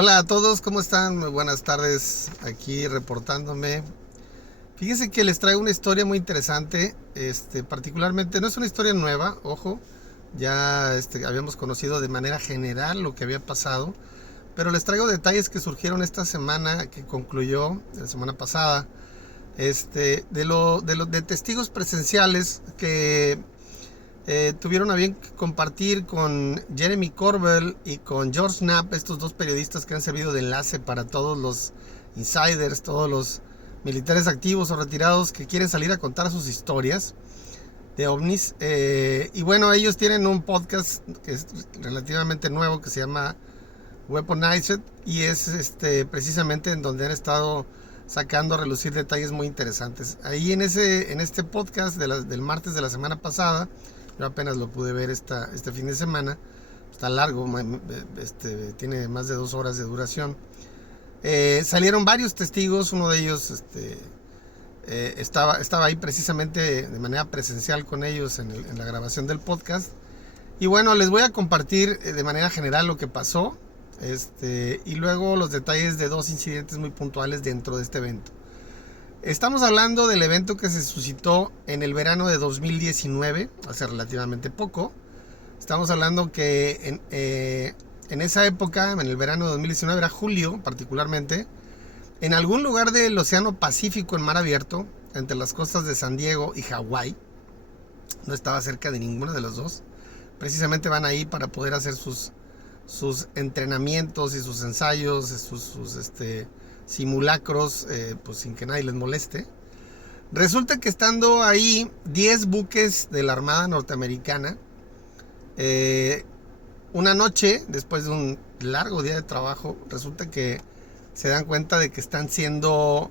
Hola a todos, ¿cómo están? Muy buenas tardes, aquí reportándome. Fíjense que les traigo una historia muy interesante, particularmente no es una historia nueva, ojo, ya habíamos conocido de manera general lo que había pasado, pero les traigo detalles que surgieron esta semana, que concluyó la semana pasada, de testigos presenciales que tuvieron a bien compartir con Jeremy Corbell y con George Knapp, estos dos periodistas que han servido de enlace para todos los insiders, todos los militares activos o retirados que quieren salir a contar sus historias de ovnis. Y bueno, ellos tienen un podcast que es relativamente nuevo que se llama Weaponized y es precisamente en donde han estado sacando a relucir detalles muy interesantes. Ahí en este podcast del martes de la semana pasada, yo apenas lo pude ver este fin de semana, está largo, tiene más de 2 horas de duración. Salieron varios testigos, uno de ellos estaba ahí precisamente de manera presencial con ellos en la grabación del podcast. Y bueno, les voy a compartir de manera general lo que pasó, y luego los detalles de 2 incidentes muy puntuales dentro de este evento. Estamos hablando del evento que se suscitó en el verano de 2019, hace relativamente poco. Estamos hablando que en esa época, en el verano de 2019, era julio particularmente, en algún lugar del Océano Pacífico en mar abierto, entre las costas de San Diego y Hawái, no estaba cerca de ninguna de las dos, precisamente van ahí para poder hacer sus entrenamientos y sus ensayos, sus simulacros, pues sin que nadie les moleste. Resulta que estando ahí 10 buques de la Armada norteamericana, una noche, después de un largo día de trabajo, resulta que se dan cuenta de que están siendo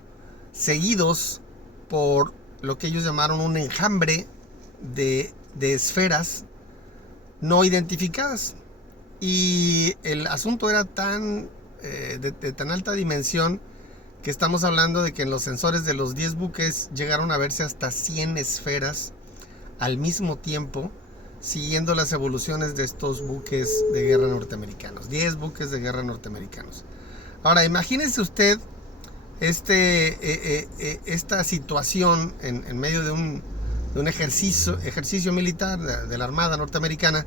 seguidos por lo que ellos llamaron un enjambre de esferas no identificadas. Y el asunto era de tan alta dimensión que estamos hablando de que en los sensores de los 10 buques llegaron a verse hasta 100 esferas al mismo tiempo, siguiendo las evoluciones de estos buques de guerra norteamericanos. 10 buques de guerra norteamericanos. Ahora, imagínese usted esta situación en medio de un ejercicio militar de la Armada norteamericana,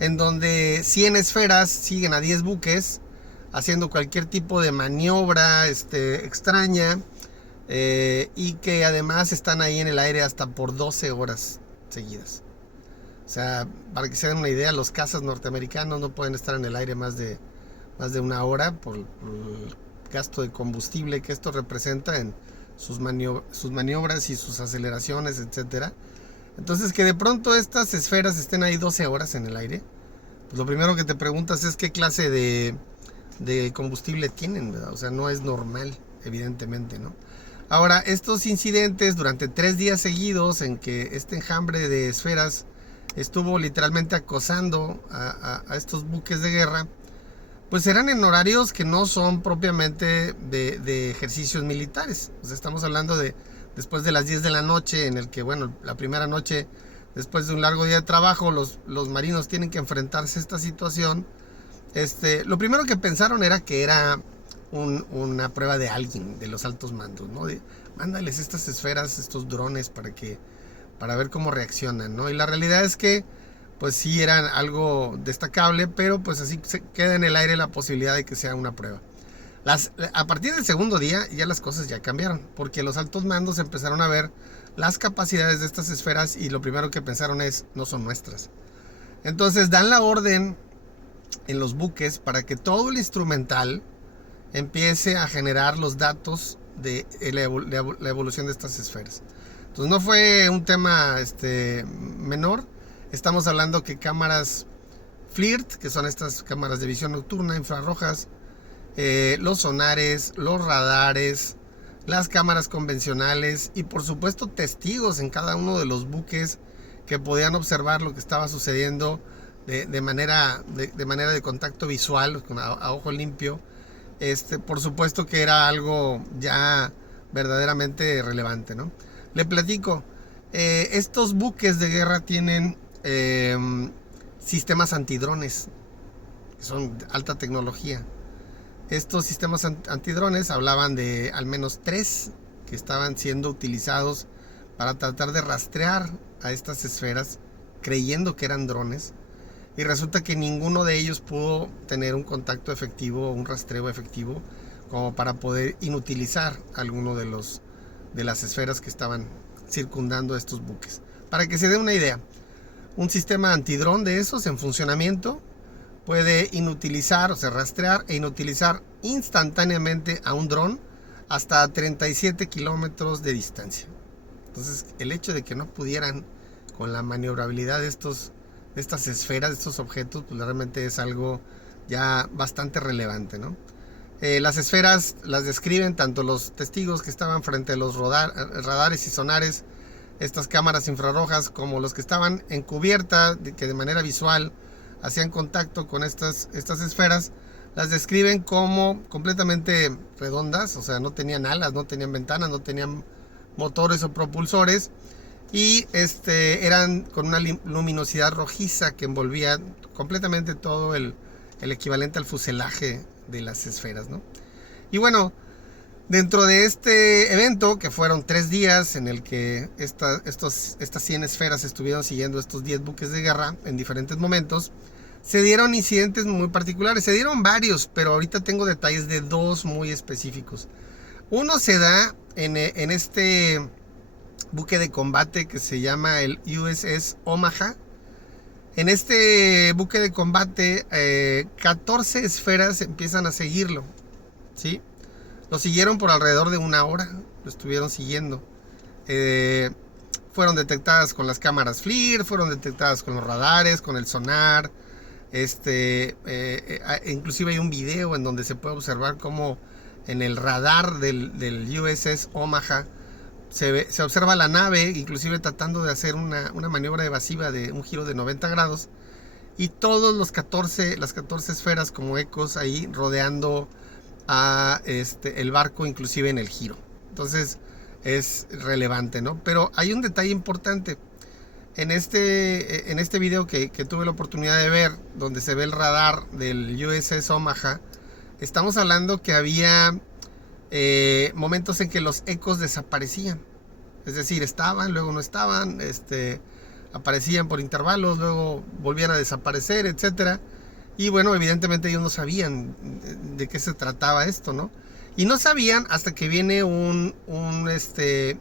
en donde 100 esferas siguen a 10 buques haciendo cualquier tipo de maniobra extraña, y que además están ahí en el aire hasta por 12 horas seguidas. O sea, para que se den una idea, los cazas norteamericanos no pueden estar en el aire más de 1 hora por el gasto de combustible que esto representa en sus maniobras y sus aceleraciones, etcétera. Entonces, que de pronto estas esferas estén ahí 12 horas en el aire, pues lo primero que te preguntas es qué clase de combustible tienen, ¿verdad? O sea, no es normal, evidentemente, ¿no? Ahora, estos incidentes durante 3 días seguidos en que este enjambre de esferas estuvo literalmente acosando a estos buques de guerra, pues eran en horarios que no son propiamente de ejercicios militares. O sea, estamos hablando de después de las 10 de la noche, en el que, bueno, la primera noche, después de un largo día de trabajo, los marinos tienen que enfrentarse a esta situación. Lo primero que pensaron era que era una prueba de alguien, de los altos mandos, ¿no? Mándales estas esferas, estos drones para ver cómo reaccionan, ¿no? Y la realidad es que, pues sí eran algo destacable, pero pues así se queda en el aire la posibilidad de que sea una prueba. A partir del segundo día ya las cosas ya cambiaron, porque los altos mandos empezaron a ver las capacidades de estas esferas y lo primero que pensaron es, no son nuestras. Entonces dan la orden en los buques para que todo el instrumental empiece a generar los datos de la evolución de estas esferas. Entonces no fue un tema menor. Estamos hablando que cámaras FLIRT, que son estas cámaras de visión nocturna infrarrojas, los sonares, los radares, las cámaras convencionales y por supuesto testigos en cada uno de los buques que podían observar lo que estaba sucediendo de manera de contacto visual, a ojo limpio. Por supuesto que era algo ya verdaderamente relevante, ¿no? Le platico, estos buques de guerra tienen sistemas antidrones, que son alta tecnología. Estos sistemas antidrones hablaban de al menos 3 que estaban siendo utilizados para tratar de rastrear a estas esferas, creyendo que eran drones. Y resulta que ninguno de ellos pudo tener un contacto efectivo, un rastreo efectivo, como para poder inutilizar alguno de las esferas que estaban circundando estos buques. Para que se dé una idea, un sistema antidrón de esos en funcionamiento puede inutilizar, o sea, rastrear e inutilizar instantáneamente a un dron hasta 37 kilómetros de distancia. Entonces, el hecho de que no pudieran con la maniobrabilidad de estas esferas, de estos objetos, pues realmente es algo ya bastante relevante, ¿no? Las esferas las describen tanto los testigos que estaban frente a los radares y sonares, estas cámaras infrarrojas, como los que estaban en cubierta, que de manera visual hacían contacto con estas esferas. Las describen como completamente redondas, o sea, no tenían alas, no tenían ventanas, no tenían motores o propulsores, y eran con una luminosidad rojiza que envolvía completamente todo el equivalente al fuselaje de las esferas, ¿no? Y bueno, dentro de este evento, que fueron 3 días en el que estas 100 esferas estuvieron siguiendo estos 10 buques de guerra en diferentes momentos, se dieron incidentes muy particulares. Se dieron varios, pero ahorita tengo detalles de 2 muy específicos. Uno se da en este buque de combate que se llama el USS Omaha. En este buque de combate, 14 esferas empiezan a seguirlo, ¿sí? Lo siguieron por alrededor de 1 hora, lo estuvieron siguiendo. Fueron detectadas con las cámaras FLIR, fueron detectadas con los radares, con el sonar. Inclusive hay un video en donde se puede observar cómo en el radar del USS Omaha se observa la nave, inclusive tratando de hacer una maniobra evasiva de un giro de 90 grados, y todos las 14 esferas como ecos ahí rodeando a el barco, inclusive en el giro. Entonces es relevante, ¿no? Pero hay un detalle importante. En este video que tuve la oportunidad de ver, donde se ve el radar del USS Omaha, estamos hablando que había momentos en que los ecos desaparecían. Es decir, estaban, luego no estaban, aparecían por intervalos, luego volvían a desaparecer, etcétera. Y bueno, evidentemente ellos no sabían de qué se trataba esto, ¿no? Y no sabían hasta que viene un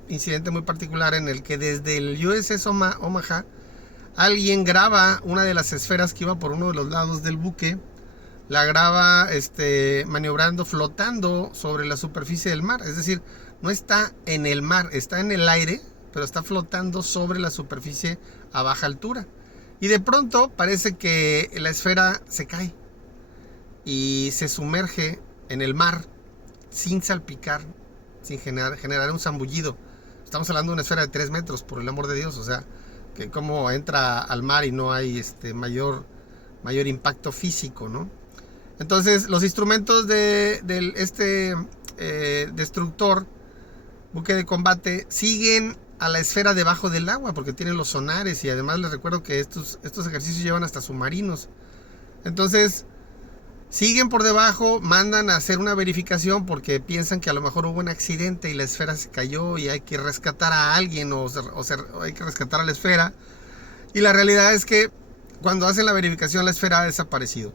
incidente muy particular en el que desde el USS Omaha alguien graba una de las esferas que iba por uno de los lados del buque. La graba maniobrando, flotando sobre la superficie del mar. Es decir, no está en el mar, está en el aire, pero está flotando sobre la superficie a baja altura. Y de pronto parece que la esfera se cae y se sumerge en el mar sin salpicar, sin generar un zambullido. Estamos hablando de una esfera de 3 metros, por el amor de Dios. O sea, que cómo entra al mar y no hay mayor impacto físico, ¿no? Entonces, los instrumentos del destructor, buque de combate, siguen a la esfera debajo del agua porque tienen los sonares, y además les recuerdo que estos ejercicios llevan hasta submarinos. Entonces, siguen por debajo, mandan a hacer una verificación porque piensan que a lo mejor hubo un accidente y la esfera se cayó y hay que rescatar a alguien o hay que rescatar a la esfera. Y la realidad es que cuando hacen la verificación, la esfera ha desaparecido,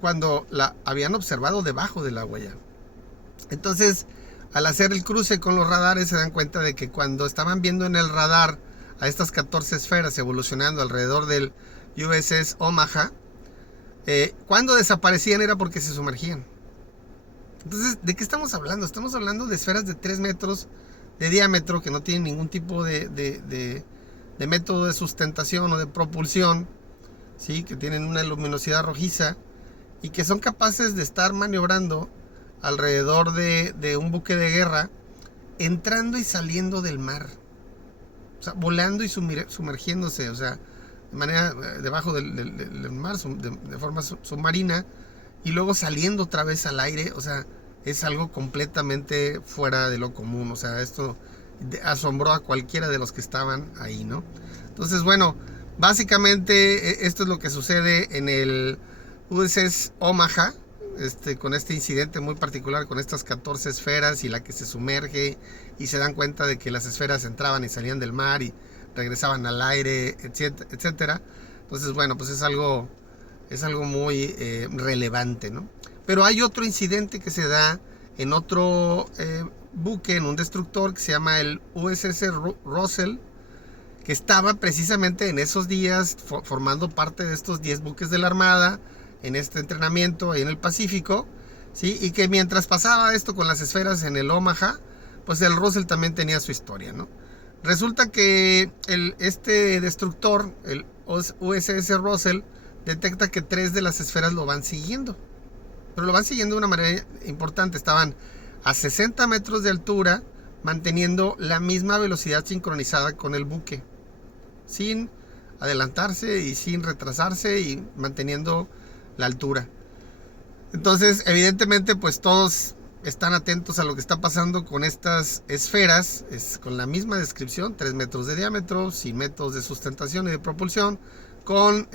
cuando la habían observado debajo del agua ya. Entonces, al hacer el cruce con los radares, se dan cuenta de que cuando estaban viendo en el radar a estas 14 esferas evolucionando alrededor del USS Omaha, cuando desaparecían era porque se sumergían. Entonces, ¿de qué estamos hablando? Estamos hablando de esferas de 3 metros de diámetro que no tienen ningún tipo de método de sustentación o de propulsión, ¿sí? Que tienen una luminosidad rojiza y que son capaces de estar maniobrando alrededor de un buque de guerra, entrando y saliendo del mar, o sea, volando y sumergiéndose, o sea, de manera debajo del mar, de forma submarina, y luego saliendo otra vez al aire. O sea, es algo completamente fuera de lo común. O sea, esto asombró a cualquiera de los que estaban ahí, ¿no? Entonces, bueno, básicamente esto es lo que sucede en el USS Omaha, con este incidente muy particular, con estas 14 esferas y la que se sumerge y se dan cuenta de que las esferas entraban y salían del mar y regresaban al aire, etcétera. Entonces, bueno, pues es algo muy relevante, ¿no? Pero hay otro incidente que se da en otro buque, en un destructor que se llama el USS Russell, que estaba precisamente en esos días formando parte de estos 10 buques de la Armada, en este entrenamiento ahí en el Pacífico, ¿sí? Y que mientras pasaba esto con las esferas en el Omaha, pues el Russell también tenía su historia, ¿no? Resulta que este destructor, el USS Russell, detecta que 3 de las esferas lo van siguiendo. Pero lo van siguiendo de una manera importante. Estaban a 60 metros de altura, manteniendo la misma velocidad sincronizada con el buque, sin adelantarse y sin retrasarse, y manteniendo la altura. Entonces, evidentemente, pues todos están atentos a lo que está pasando con estas esferas, con la misma descripción: 3 metros de diámetro, sin métodos de sustentación y de propulsión, con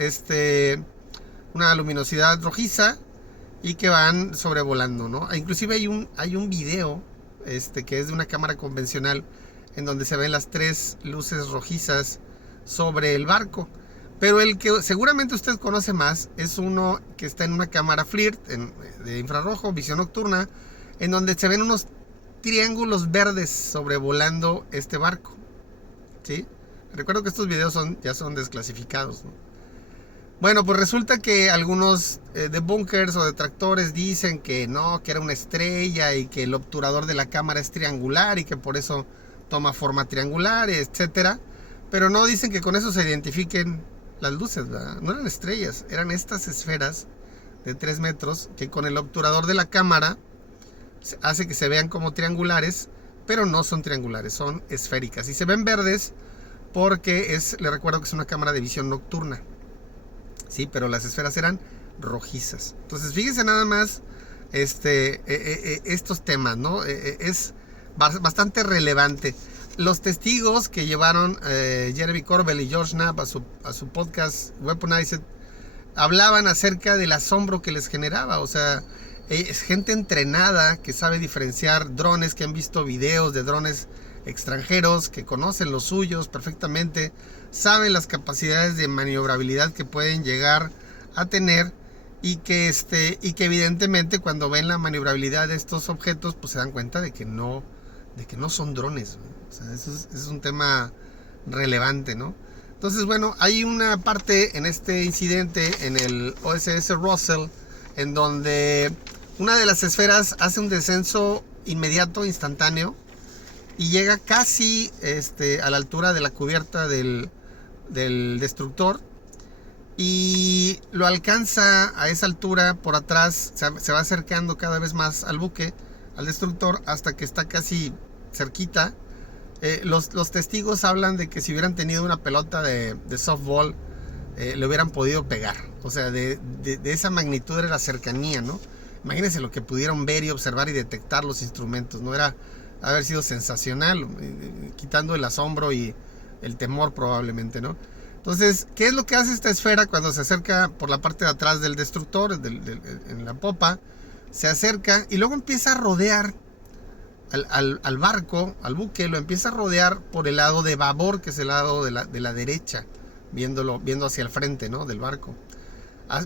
una luminosidad rojiza, y que van sobrevolando, ¿no? Inclusive hay un video que es de una cámara convencional, en donde se ven las 3 luces rojizas sobre el barco. Pero el que seguramente usted conoce más es uno que está en una cámara FLIR de infrarrojo, visión nocturna, en donde se ven unos triángulos verdes sobrevolando este barco, ¿sí? Recuerdo que estos videos ya son desclasificados, ¿no? Bueno, pues resulta que algunos debunkers o detractores dicen que no, que era una estrella, y que el obturador de la cámara es triangular y que por eso toma forma triangular, etcétera. Pero no dicen que con eso se identifiquen las luces, ¿verdad? No eran estrellas, eran estas esferas de 3 metros que con el obturador de la cámara hace que se vean como triangulares, pero no son triangulares, son esféricas. Y se ven verdes porque le recuerdo que es una cámara de visión nocturna, sí, pero las esferas eran rojizas. Entonces, fíjense nada más estos temas, ¿no? Es bastante relevante. Los testigos que llevaron Jeremy Corbell y George Knapp a su podcast Weaponized hablaban acerca del asombro que les generaba. O sea, es gente entrenada que sabe diferenciar drones, que han visto videos de drones extranjeros, que conocen los suyos perfectamente, saben las capacidades de maniobrabilidad que pueden llegar a tener, y que evidentemente cuando ven la maniobrabilidad de estos objetos, pues se dan cuenta de que no son drones, ¿no? O sea, eso es un tema relevante, ¿no? Entonces, bueno, hay una parte en este incidente en el USS Russell en donde una de las esferas hace un descenso inmediato, instantáneo, y llega casi a la altura de la cubierta del destructor, y lo alcanza a esa altura por atrás. Se va acercando cada vez más al buque, al destructor, hasta que está casi cerquita. Los testigos hablan de que si hubieran tenido una pelota de softball, le hubieran podido pegar. O sea, de esa magnitud era la cercanía, ¿no? Imagínense lo que pudieron ver y observar y detectar los instrumentos, ¿no? Era haber sido sensacional, quitando el asombro y el temor probablemente, ¿no? Entonces, ¿qué es lo que hace esta esfera cuando se acerca por la parte de atrás del destructor, en la popa? Se acerca y luego empieza a rodear al barco, al buque, lo empieza a rodear por el lado de babor, que es el lado de la derecha, viendo hacia el frente, ¿no?, del barco.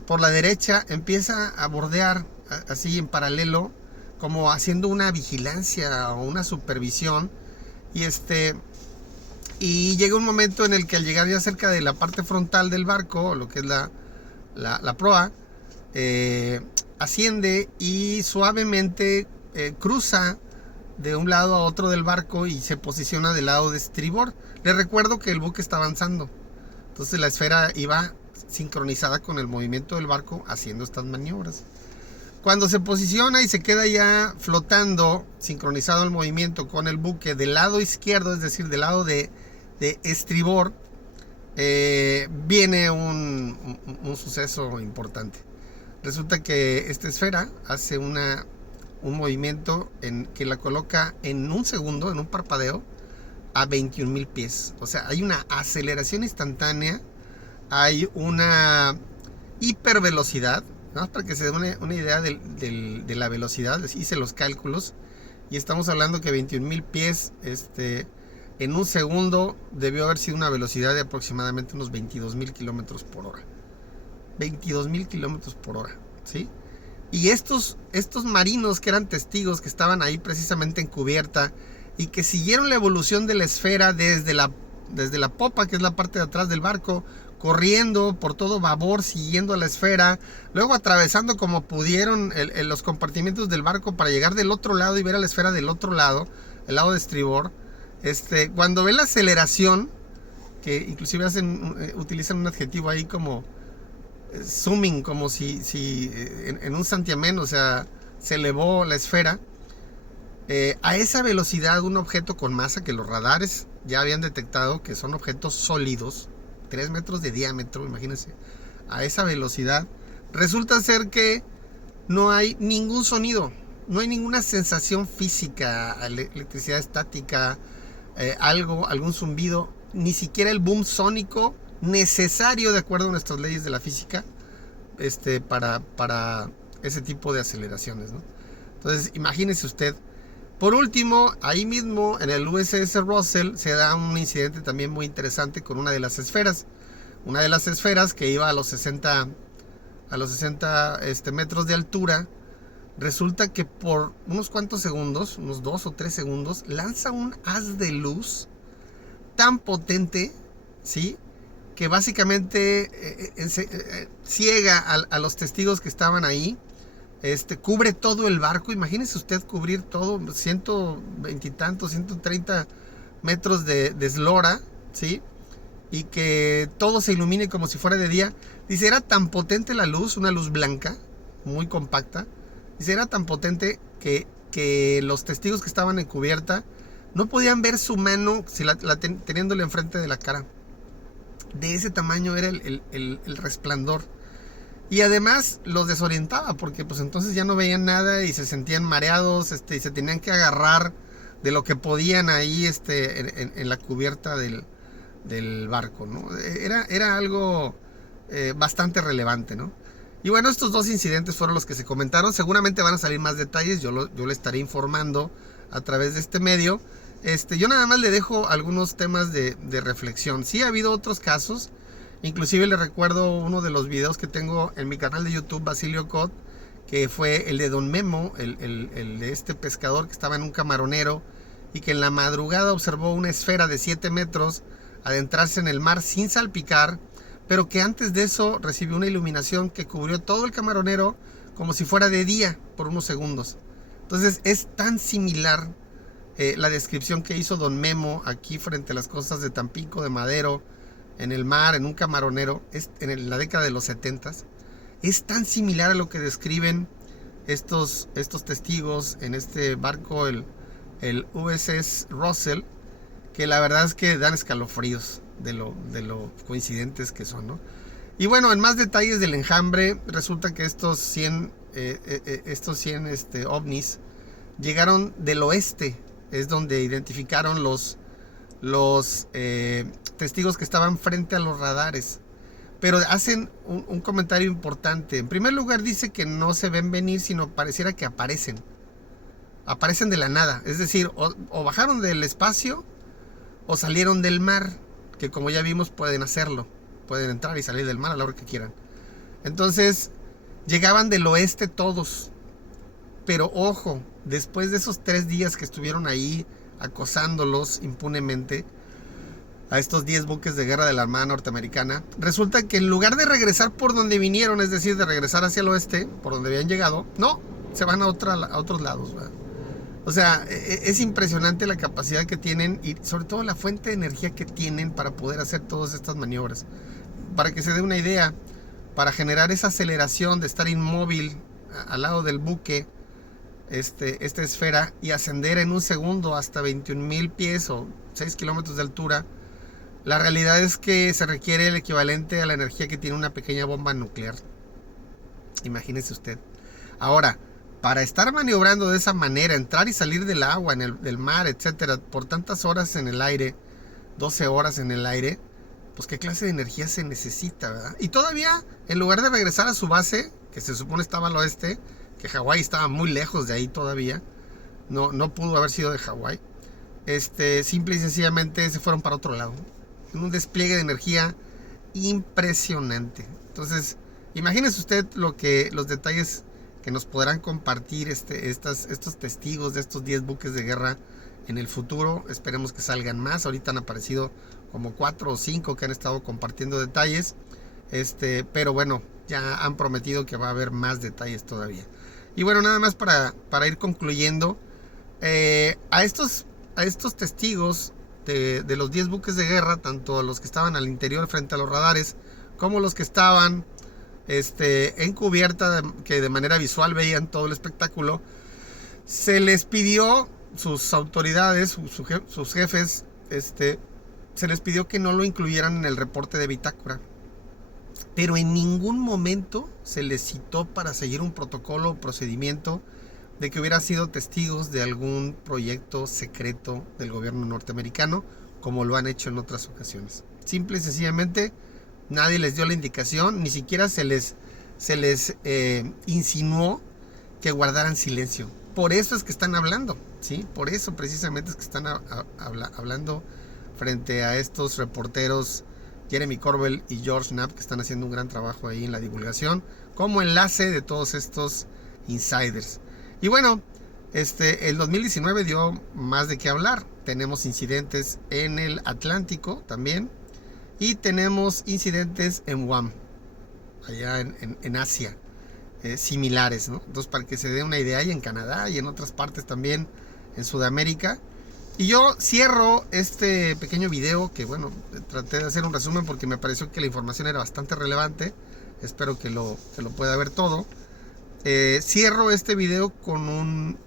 Por la derecha empieza a bordear así en paralelo, como haciendo una vigilancia o una supervisión, y llega un momento en el que al llegar ya cerca de la parte frontal del barco, lo que es la proa, asciende y suavemente cruza de un lado a otro del barco y se posiciona del lado de estribor. Les recuerdo que el buque está avanzando, entonces la esfera iba sincronizada con el movimiento del barco haciendo estas maniobras. Cuando se posiciona y se queda ya flotando, sincronizado el movimiento con el buque del lado izquierdo, es decir, del lado de estribor, viene un suceso importante. Resulta que esta esfera hace un movimiento que la coloca en un segundo, en un parpadeo, a 21,000 pies. O sea, hay una aceleración instantánea, hay una hipervelocidad, Nada más para que se dé una idea de la velocidad. Les hice los cálculos y estamos hablando que 21,000 pies en un segundo debió haber sido una velocidad de aproximadamente unos 22,000 kilómetros por hora. 22,000 kilómetros por hora, ¿sí? Y estos marinos que eran testigos, que estaban ahí precisamente en cubierta y que siguieron la evolución de la esfera desde la popa, que es la parte de atrás del barco, corriendo por todo babor, siguiendo a la esfera, luego atravesando como pudieron los compartimientos del barco para llegar del otro lado y ver a la esfera del otro lado, el lado de estribor. Cuando ven la aceleración, que inclusive utilizan un adjetivo ahí como zooming, como si en un santiamén, o sea, se elevó la esfera. A esa velocidad, un objeto con masa que los radares ya habían detectado que son objetos sólidos, 3 metros de diámetro, imagínense, a esa velocidad, resulta ser que no hay ningún sonido, no hay ninguna sensación física, electricidad estática, algún zumbido, ni siquiera el boom sónico necesario de acuerdo a nuestras leyes de la física para ese tipo de aceleraciones, ¿no? Entonces, imagínese usted. Por último, ahí mismo en el USS Russell se da un incidente también muy interesante con una de las esferas. Una de las esferas que iba a los 60 metros de altura, resulta que por unos cuantos segundos, unos 2 o 3 segundos, lanza un haz de luz tan potente, ¿sí?, que básicamente ciega a los testigos que estaban ahí. Cubre todo el barco. Imagínese usted cubrir todo, 120 y tantos, 130 metros de eslora, ¿sí? Y que todo se ilumine como si fuera de día. Dice, era tan potente la luz, una luz blanca, muy compacta. Dice, era tan potente que los testigos que estaban en cubierta no podían ver su mano teniéndole enfrente de la cara. De ese tamaño era el resplandor. Y además los desorientaba, porque pues entonces ya no veían nada y se sentían mareados, y se tenían que agarrar de lo que podían ahí en la cubierta del barco, ¿no? Era algo bastante relevante, ¿no? Y bueno, estos dos incidentes fueron los que se comentaron. Seguramente van a salir más detalles, yo le estaré informando a través de este medio. Yo nada más le dejo algunos temas de reflexión. Sí ha habido otros casos. Inclusive le recuerdo uno de los videos que tengo en mi canal de YouTube, Basilio Cot, que fue el de Don Memo, el de este pescador que estaba en un camaronero y que en la madrugada observó una esfera de 7 metros adentrarse en el mar sin salpicar, pero que antes de eso recibió una iluminación que cubrió todo el camaronero como si fuera de día por unos segundos. Entonces es tan similar la descripción que hizo Don Memo aquí frente a las costas de Tampico, de Madero, en el mar, en un camaronero, en la década de los 70s. Es tan similar a lo que describen estos testigos en este barco, el USS Russell, que la verdad es que dan escalofríos de lo coincidentes que son, ¿no? Y bueno, en más detalles del enjambre, resulta que estos 100 ovnis llegaron del oeste. Es donde identificaron los testigos que estaban frente a los radares. Pero hacen un comentario importante. En primer lugar dice que no se ven venir, sino pareciera que aparecen de la nada. Es decir, o bajaron del espacio o salieron del mar, que como ya vimos pueden hacerlo, pueden entrar y salir del mar a la hora que quieran. Entonces llegaban del oeste todos. Pero ojo, después de esos 3 días que estuvieron ahí acosándolos impunemente a estos 10 buques de guerra de la Armada Norteamericana, resulta que en lugar de regresar por donde vinieron, es decir, de regresar hacia el oeste, por donde habían llegado, no, se van a otros lados, ¿verdad? O sea, es impresionante la capacidad que tienen y sobre todo la fuente de energía que tienen para poder hacer todas estas maniobras. Para que se dé una idea, para generar esa aceleración de estar inmóvil al lado del buque, esta esfera, y ascender en un segundo hasta 21,000 pies o 6 kilómetros de altura, la realidad es que se requiere el equivalente a la energía que tiene una pequeña bomba nuclear. Imagínese usted. Ahora, para estar maniobrando de esa manera, entrar y salir del agua, del mar, etcétera, por tantas horas en el aire, 12 horas en el aire, pues qué clase de energía se necesita, ¿verdad? Y todavía, en lugar de regresar a su base, que se supone estaba al oeste, que Hawái estaba muy lejos de ahí todavía, no pudo haber sido de Hawái, simple y sencillamente se fueron para otro lado, en un despliegue de energía impresionante. Entonces, imagínese usted los detalles que nos podrán compartir estos testigos de estos 10 buques de guerra en el futuro. Esperemos que salgan más. Ahorita han aparecido como 4 o 5 que han estado compartiendo detalles, pero bueno, ya han prometido que va a haber más detalles todavía. Y bueno, nada más para ir concluyendo, a estos testigos de los 10 buques de guerra, tanto los que estaban al interior frente a los radares, como los que estaban en cubierta, que de manera visual veían todo el espectáculo, se les pidió, sus autoridades, sus jefes, se les pidió que no lo incluyeran en el reporte de bitácora, pero en ningún momento se les citó para seguir un protocolo o procedimiento de que hubiera sido testigos de algún proyecto secreto del gobierno norteamericano, como lo han hecho en otras ocasiones. Simple y sencillamente nadie les dio la indicación, ni siquiera se les insinuó que guardaran silencio. Por eso es que están hablando, ¿sí? Por eso precisamente es que están hablando frente a estos reporteros Jeremy Corbell y George Knapp, que están haciendo un gran trabajo ahí en la divulgación como enlace de todos estos insiders. Y bueno, el 2019 dio más de qué hablar. Tenemos incidentes en el Atlántico también, y tenemos incidentes en Guam, allá en Asia, similares, ¿no? Entonces, para que se dé una idea, y en Canadá y en otras partes también en Sudamérica. Y yo cierro este pequeño video, que bueno, traté de hacer un resumen porque me pareció que la información era bastante relevante. Espero que lo pueda ver todo. Cierro este video con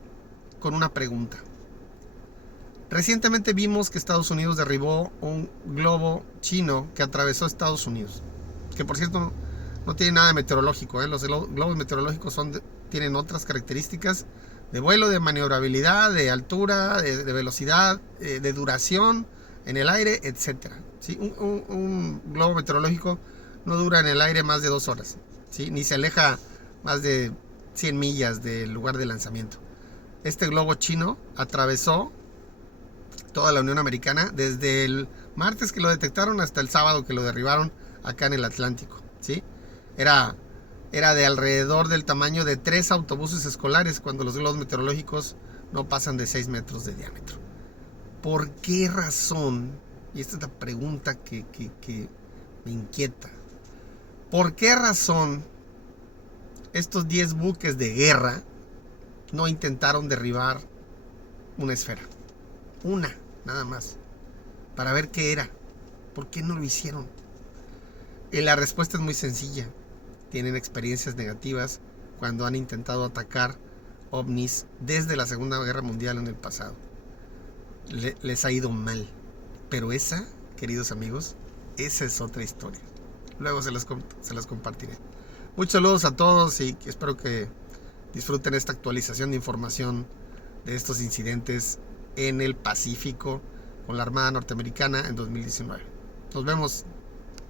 una pregunta. Recientemente vimos que Estados Unidos derribó un globo chino que atravesó Estados Unidos, que por cierto no tiene nada de meteorológico, ¿eh? Los globos meteorológicos tienen otras características de vuelo, de maniobrabilidad, de altura, de velocidad, de duración en el aire, etc. ¿Sí? Un globo meteorológico no dura en el aire más de 2 horas, ¿sí? Ni se aleja más de 100 millas del lugar de lanzamiento. Este globo chino atravesó toda la Unión Americana desde el martes que lo detectaron hasta el sábado que lo derribaron acá en el Atlántico, ¿sí? Era de alrededor del tamaño de 3 autobuses escolares, cuando los globos meteorológicos no pasan de 6 metros de diámetro. ¿Por qué razón? Y esta es la pregunta que me inquieta. ¿Por qué razón estos 10 buques de guerra no intentaron derribar una esfera? Una, nada más, para ver qué era. ¿Por qué no lo hicieron? La respuesta es muy sencilla. Tienen experiencias negativas cuando han intentado atacar ovnis desde la Segunda Guerra Mundial en el pasado. Les ha ido mal. Pero esa, queridos amigos, esa es otra historia. Luego se las compartiré. Muchos saludos a todos y espero que disfruten esta actualización de información de estos incidentes en el Pacífico con la Armada Norteamericana en 2019. Nos vemos.